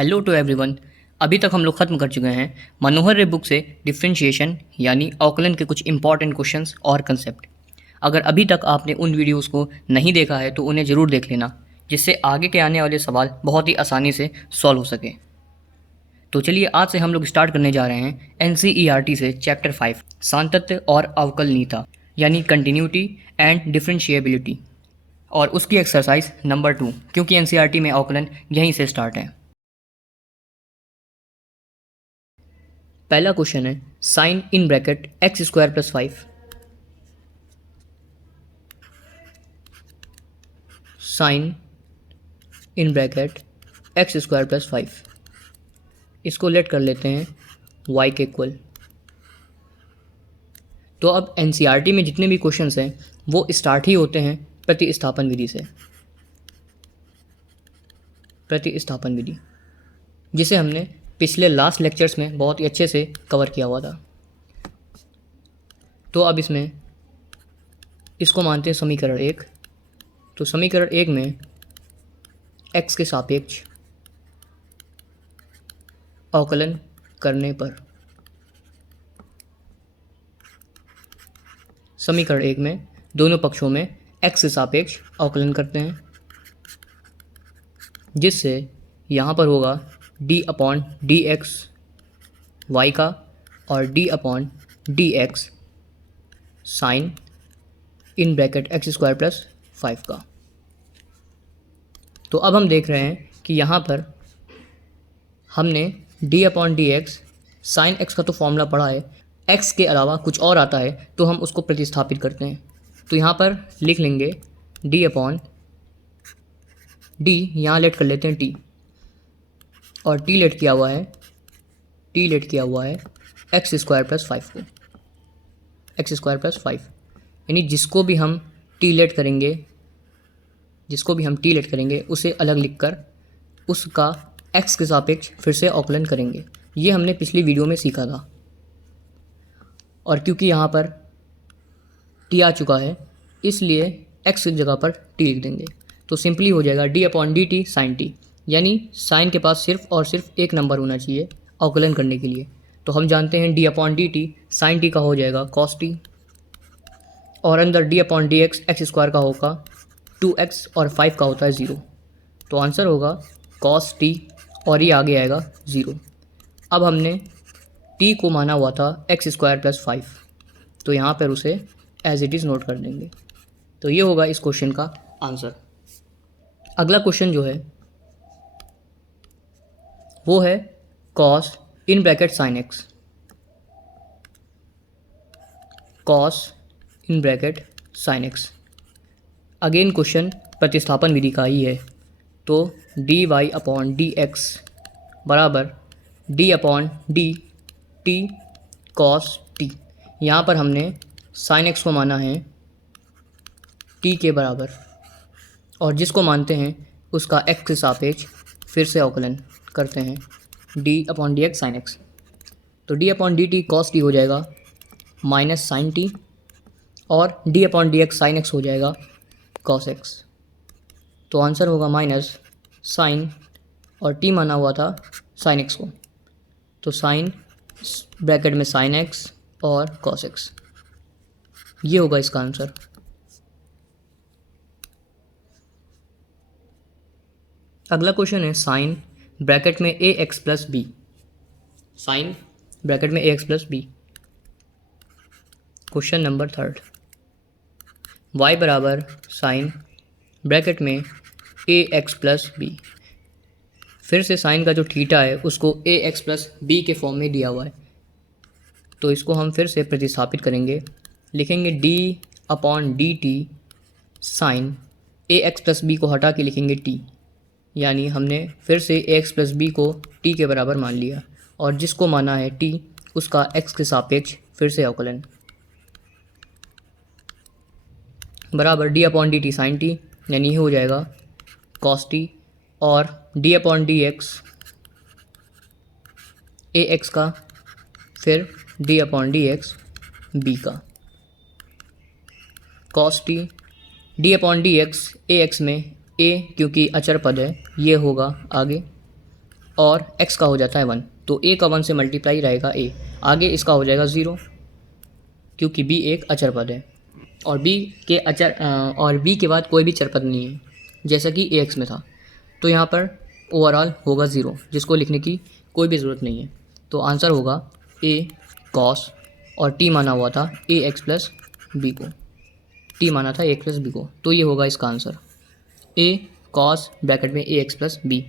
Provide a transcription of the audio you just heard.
Hello to everyone. अभी तक हम लोग ख़त्म कर चुके हैं मनोहर रे बुक से डिफरेंशिएशन यानी अवकलन के कुछ इंपॉर्टेंट क्वेश्चंस और कंसेप्ट। अगर अभी तक आपने उन वीडियोस को नहीं देखा है तो उन्हें ज़रूर देख लेना, जिससे आगे के आने वाले सवाल बहुत ही आसानी से सॉल्व हो सके। तो चलिए आज से हम लोग स्टार्ट करने जा रहे हैं NCERT से चैप्टर 5 सांतत्य और अवकलनीयता यानी कंटिन्यूटी एंड डिफरेंशिएबिलिटी, और उसकी एक्सरसाइज नंबर 2, क्योंकि NCERT में अवकलन यहीं से स्टार्ट है। पहला क्वेश्चन है sine in bracket x square plus 5। Sine in bracket x square plus 5, इसको लेट कर लेते हैं y के इक्वल। तो अब NCERT में जितने भी क्वेश्चंस हैं वो स्टार्ट ही होते हैं प्रतिस्थापन विधि से। प्रतिस्थापन विधि जिसे हमने पिछले लास्ट लेक्चर्स में बहुत ही अच्छे से कवर किया हुआ था। तो अब इसमें इसको मानते हैं समीकरण 1। तो समीकरण 1 में x के सापेक्ष अवकलन करने पर, समीकरण 1 में दोनों पक्षों में x के सापेक्ष अवकलन करते हैं, जिससे यहाँ पर होगा d/dx y का और d/dx sine in bracket x square plus 5 का। तो अब हम देख रहे हैं कि यहाँ पर हमने d/dx साइन x का तो फॉर्मूला पढ़ा है, x के अलावा कुछ और आता है तो हम उसको प्रतिस्थापित करते हैं। तो यहाँ पर लिख लेंगे d/d, यहाँ लेट कर लेते हैं t, और t लेट किया हुआ है एक्स स्क्वायर प्लस 5 को, एक्स स्क्वायर प्लस 5, यानी जिसको भी हम t लेट करेंगे उसे अलग लिखकर उसका x के सापेक्ष फिर से अवकलन करेंगे। ये हमने पिछली वीडियो में सीखा था। और क्योंकि यहाँ पर t आ चुका है इसलिए x की जगह पर t लिख देंगे। तो सिंपली हो जाएगा d/dt साइन t, यानी साइन के पास सिर्फ और सिर्फ एक नंबर होना चाहिए अवकलन करने के लिए। तो हम जानते हैं d/dt साइन t का हो जाएगा cos t, और अंदर d/dx एक्स स्क्वायर का होगा 2x और 5 का होता है 0। तो आंसर होगा cos t और ये आगे आएगा 0। अब हमने t को माना हुआ था एक्स स्क्वायर प्लस 5, तो यहाँ पर उसे एज इट इज़ नोट कर देंगे। तो ये होगा इस क्वेश्चन का आंसर। अगला क्वेश्चन जो है वो है cos in bracket sine x, cos in bracket sine x। Again question प्रतिस्थापन विधि का ही है। तो dy/dx बराबर d/dt cos t। यहाँ पर हमने साइन x को माना है t के बराबर, और जिसको मानते हैं उसका x के सापेक्ष फिर से अवकलन करते हैं d/dx साइन x। तो d/dt cos t हो जाएगा माइनस साइन t, और d/dx साइन x हो जाएगा cos x। तो आंसर होगा माइनस साइन, और t माना हुआ था साइन x को, तो साइन ब्रैकेट में साइन x और cos x, ये होगा इसका आंसर। अगला क्वेश्चन है साइन ब्रैकेट में ax plus B, sine bracket में ax plus B. Question number 3, y बराबर साइन ब्रैकेट में ax प्लस बी। फिर से साइन का जो थीटा है उसको ax प्लस बी के फॉर्म में दिया हुआ है, तो इसको हम फिर से प्रतिस्थापित करेंगे। लिखेंगे d/dt sign ax plus B को हटा के लिखेंगे t, यानी हमने फिर से ax प्लस बी को t के बराबर मान लिया, और जिसको माना है t उसका x के सापेक्ष फिर से अवकलन बराबर d/dt साइन t, यानी ये हो जाएगा cos t, और d/dx ax का फिर d/dx b का cos t d/dx ax में a क्योंकि अचर पद है ये होगा आगे, और x का हो जाता है 1, तो a का 1 से मल्टीप्लाई रहेगा a, आगे इसका हो जाएगा 0 क्योंकि b एक अचर पद है और b के बाद कोई भी चर पद नहीं है जैसा कि ax में था। तो यहाँ पर ओवरऑल होगा 0 जिसको लिखने की कोई भी ज़रूरत नहीं है। तो आंसर होगा a cos और t माना हुआ था ax प्लस बी को, t माना था ax प्लस बी को, तो ये होगा इसका आंसर a cos ब्रैकेट में ax प्लस बी।